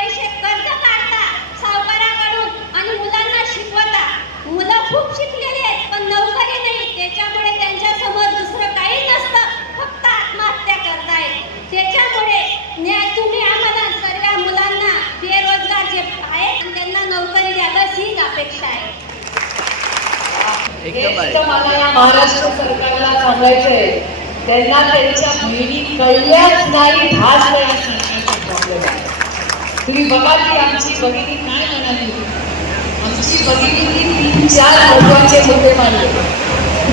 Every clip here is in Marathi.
पैसे कर्ज काढता सावकाराकडून आणि मुलांना शिकवता. मुलं खूप शिकलेली आहेत पण नोकरी नाही. त्याच्यामुळे दुसरं काही नसतं. फक्त आत्महत्या त्याच्यामुळे तुम्ही आम्हाला सर्व मुलांना बेरोजगार जे त्यांना नोकरी द्यावं हीच अपेक्षा आहे. महाराष्ट्र सरकारला सांगायचंय. त्यांना त्यांच्या बहिणी कळल्याच नाही भास नाही. तुम्ही बघा की आमची भगिनी काय म्हणाली आमची भगिनी तीन चार महत्त्वाचे मुद्दे मांडले.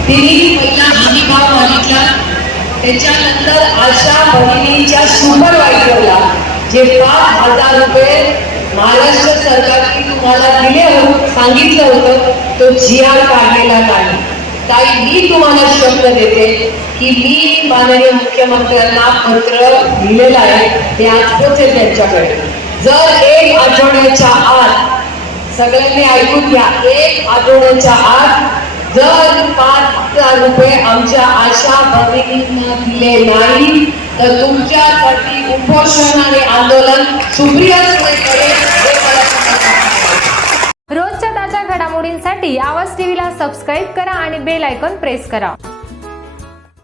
तिने पहिला हमी भाव मागितला. त्याच्यानंतर आशा भगिनीच्या सुपरवायझरला जे पाच हजार रुपये महाराष्ट्र सरकारने तुम्हाला दिले होते सांगितलं होतं तो जी आर काढलेला नाही. ताई मी तुम्हाला शब्द देते की मी माननीय मुख्यमंत्र्यांना पत्र लिहिलेलं आहे ते आज पोचेल त्यांच्याकडे. जर एक आठवड्याच्या आत सगळ्यांनी ऐकून घ्या एक आठवड्याच्या आत जर पाच हजार रुपये आमच्या आशा भगिनींना दिले नाही तर तुमच्यासाठी उपोषण आणि आंदोलन सुप्रिया रोजच्या ताज्या घडामोडींसाठी आवाज टीव्हीला सबस्क्राईब करा आणि बेल आयकॉन प्रेस करा.